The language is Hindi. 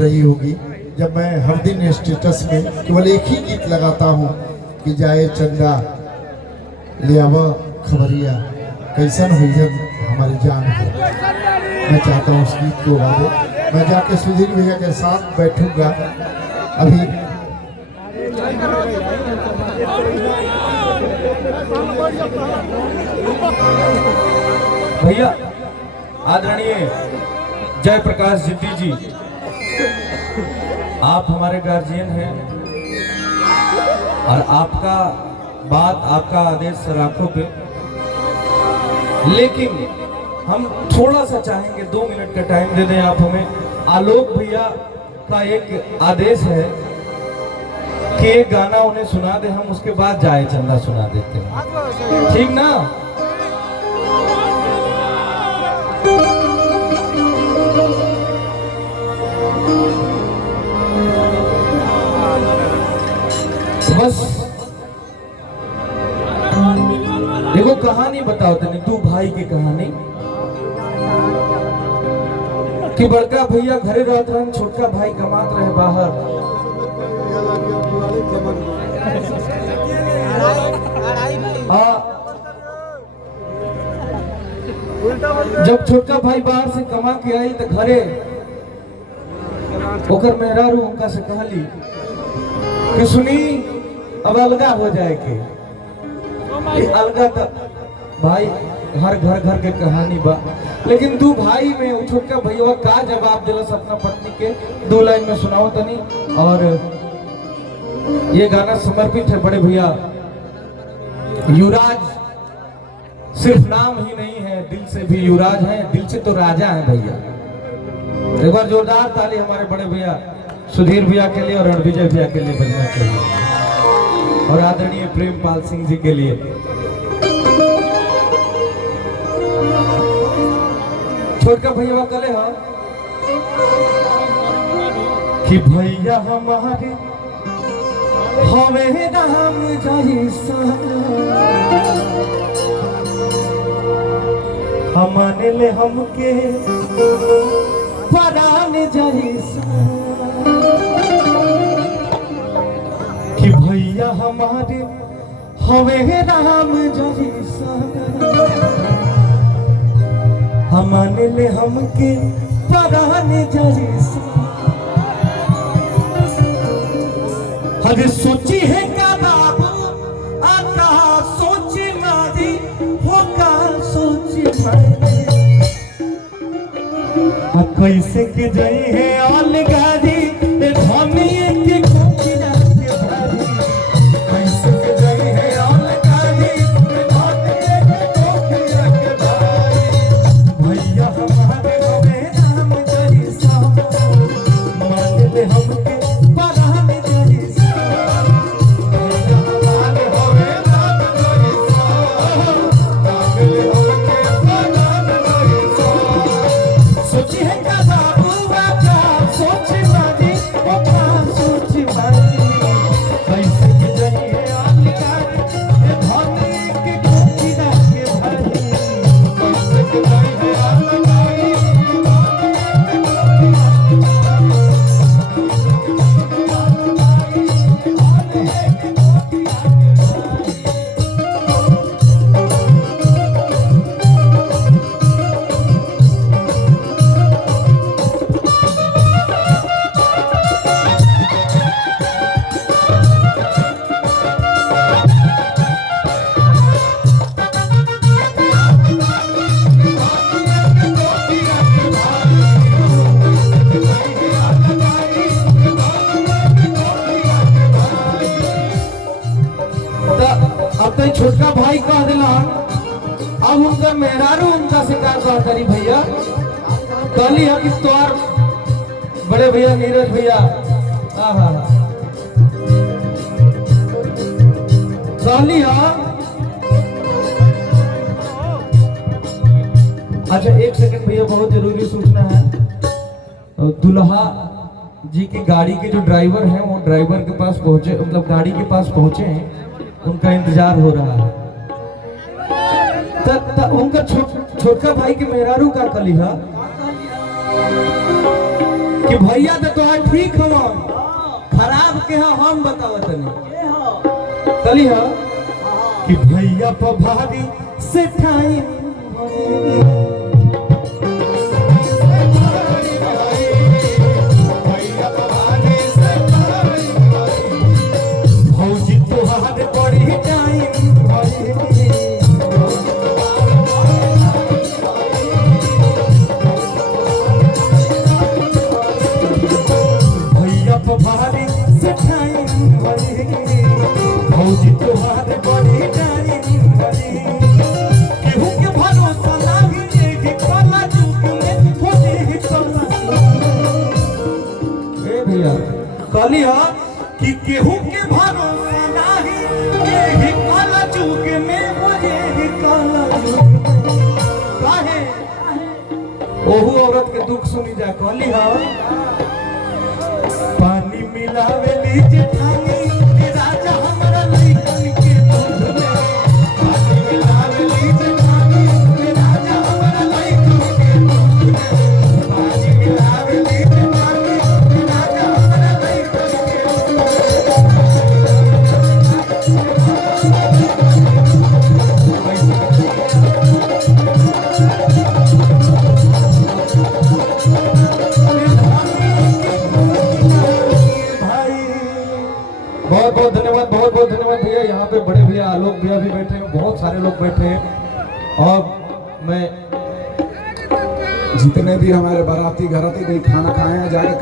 रही होगी जब मैं हर दिन स्टेटस में केवल एक ही गीत लगाता हूँ कि जाए चंदा ले आव खबरिया कैसन हुई जब हमारी जान हो। मैं चाहता हूँ उस गीत को गा दे। मैं जाके सुधीर भैया के साथ बैठूंगा अभी। भैया आदरणीय जयप्रकाश जिद्दी जी, आप हमारे गार्जियन हैं और आपका बात, आपका आदेश सर आंखों पे। लेकिन हम थोड़ा सा चाहेंगे 2 मिनट का टाइम दे दें आप हमें। आलोक भैया का एक आदेश है कि एक गाना उन्हें सुना दे, हम उसके बाद जाए चंदा सुना देते हैं, ठीक ना? बस देखो कहानी बताओ तनी, तू भाई की कहानी कि बड़का भैया घरे रहत रहन, छोटका भाई कमात रहे बाहर। जब छोटका भाई बाहर से कमा के आई तो घरे ओकर मेहरारू उनका से कहली कि सुनी अब अलगा हो जाए के। अलगा तो भाई हर घर के कहानी बा, लेकिन दू भाई में छोटका भैया का जवाब दिलस अपना पत्नी के, 2 लाइन में सुनाओ तनी। और ये गाना समर्पित है बड़े भैया युवराज, सिर्फ नाम ही नहीं है, दिल से भी युवराज है, दिल से तो राजा है भैया। एक बार जोरदार ताली हमारे बड़े भैया सुधीर भैया के लिए और रणविजय भैया के लिए बजना चाहिए, और आदरणीय प्रेमपाल सिंह जी के लिए। छोटका भैया कले हाँ कि भैया हमारे हमें राम जैसा हमने ले हमके परान जैसा, कि भैया हमारे हमें राम जैसा हमने ले हमके परान जैसा। अरे सोची है का बाबू आका सोची मारी होगा सोची मारी, कैसे के जाई है अलगारी धनी के कोकिला के भारी, कैसे के जाई है अलगारी धनी के कोकिला के भारी। भैया हमारे हमें राम जैसा मान ले हमके परान जैसा, भैया हमारे हमें राम जैसा मान ले हमके परान जैसा। सोची है का बाबू बाबा सोची मारी बाबा सोची मारी, कैसे के जाई है अलगारी धनी के कोकिला के भारी, कैसे के जाई है अलगारी अब तो छोटका भाई कह दिला, अब उनका मेहरारू उनका शिकार कहतरी भैया कहली है कि तोर बड़े भैया नीरज भैया कहली है। अच्छा 1 सेकंड भैया, बहुत जरूरी सूचना है। दुल्हा जी की गाड़ी के जो ड्राइवर हैं वो ड्राइवर के पास पहुंचे, मतलब गाड़ी के पास पहुंचे हैं, उनका इंतजार हो रहा है। उनका छोटका भाई के मेहरारू का कलिहा कि भैया तो तोहार ठीक हवा, खराब के हम बतावत नहीं कली हा कि भैया पर भारी से ठाई भौजी तोहार बड़ी टाइम भैया पर भारी से ठाई भौजी तोहार बड़ी टाइम केहू के भरोसा नाही एही काला जुग में होते ही काला ए भैया कहली हा कि केहू के भरोसा नाही एही काला जुग में होते ही काला जुग काहे ओहू औरत के दुख सुनी जा कहली हा पानी मिलावे ली जेठानी के राजा हमरा लइकन के दूध में पानी मिलावे ली जेठानी के राजा हमरा लइकन के दूध में पानी मिलावे ली जेठानी के राजा हमरा लइकन के बहुत बहुत धन्यवाद, बहुत बहुत धन्यवाद भैया। यहाँ पे बड़े भैया आलोक भैया भी बैठे हैं, बहुत सारे लोग बैठे हैं और मैं जितने भी हमारे बाराती घराती गई खाना खाए हैं जाके